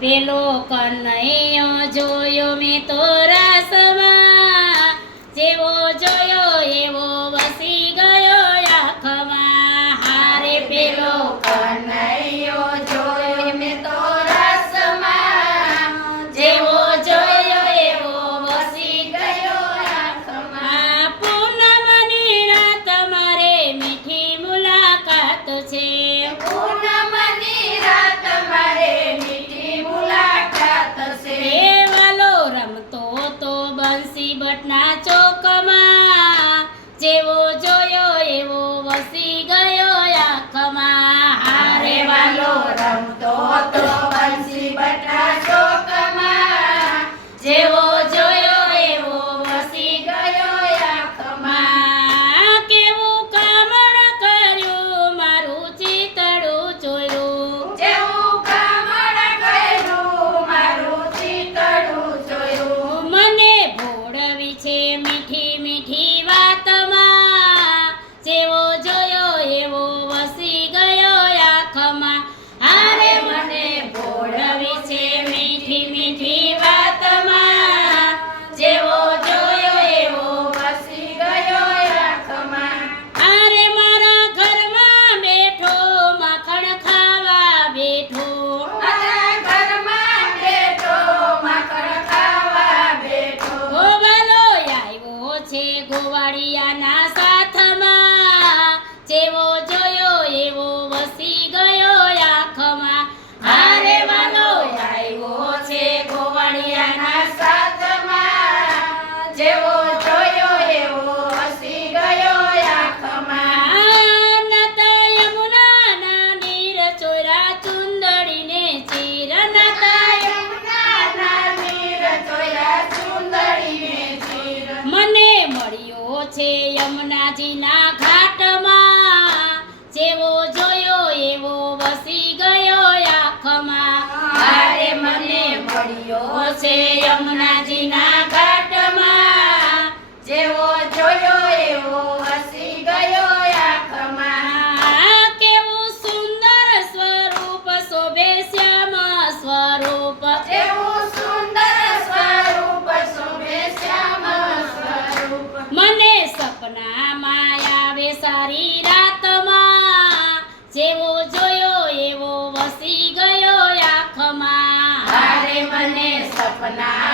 પેલો કનૈયો જોયો મેં તો રાસમાં, જેવો જોયો એવો વસી ગયો આંખમાં. હારે પેલો કનૈયો જોયો મેં તો રસમાં, જેવો જોયો એવો વસી ગયો આંખમાં. પૂનમની રાત મારે મીઠી મુલાકાત છે. પૂનમની રાત મારે મીઠી મુલાકાત છે. એ વાલો રમતો તો બંસી ભટના ચોકમાં, જેવો જોયો એવો વસી ગયો આંખમાં. હારે વાલો રમતો હતો બંસી ભટના ચોકમાં, જેવો જોયો એવો વસી ગયો આંખમાં. કેવું કામણ કર્યું મારું ચિતડું ચોર્યું. જેવું કામણ કર્યું મારું ચિતડું જોયું. મને ભોળવી છે મીઠી મીઠી વાતમાં, જેવો જોયો એવો વસી ગયો આંખમાં. હારે મને ભોળવી છે મીઠી મીઠી વાતમાં, જેવો જોયો એવો વસી ગયો આંખમાં. હારે મારા ઘરમાં બેઠો માખણ ખાવા બેઠો. મારા ઘરમાં બેઠો માખણ ખાવા બેઠો. ગોવાલો આવ્યો છે ગોવાળિયાના સાથમાં, જેવો જોયો એવો વસી ગયો આંખમાં. હારે વાલો આવ્યો છે ગોવાળિયાના સાથમાં, જેવો જોયો એવો વસી ગયો આંખમાં. નતા યમુનાના નીર ચોરા ચુંદડીને ચીર. નતા યમુનાના નીર જોયા ચુંદડીને ચીર. મને મળ્યો છે યમુનાજીના ઘાટમાં, જેવો જોયો એવો વસી ગયો આંખમાં. હારે મને મળ્યો છે યમુનાજીના ઘાટમાં, જેવો જોયો એવો વસી ગયો આંખમાં. કેવું સુંદર સ્વરૂપ શોભે શ્યામ સ્વરૂપ. જેવું સુંદર સ્વરૂપ શોભે શ્યામ સ્વરૂપ. મને સપનામાં આવે સારી રાતમાં, જેવો જોયો એવો વસી ગયો આંખમાં. હારે મને સપના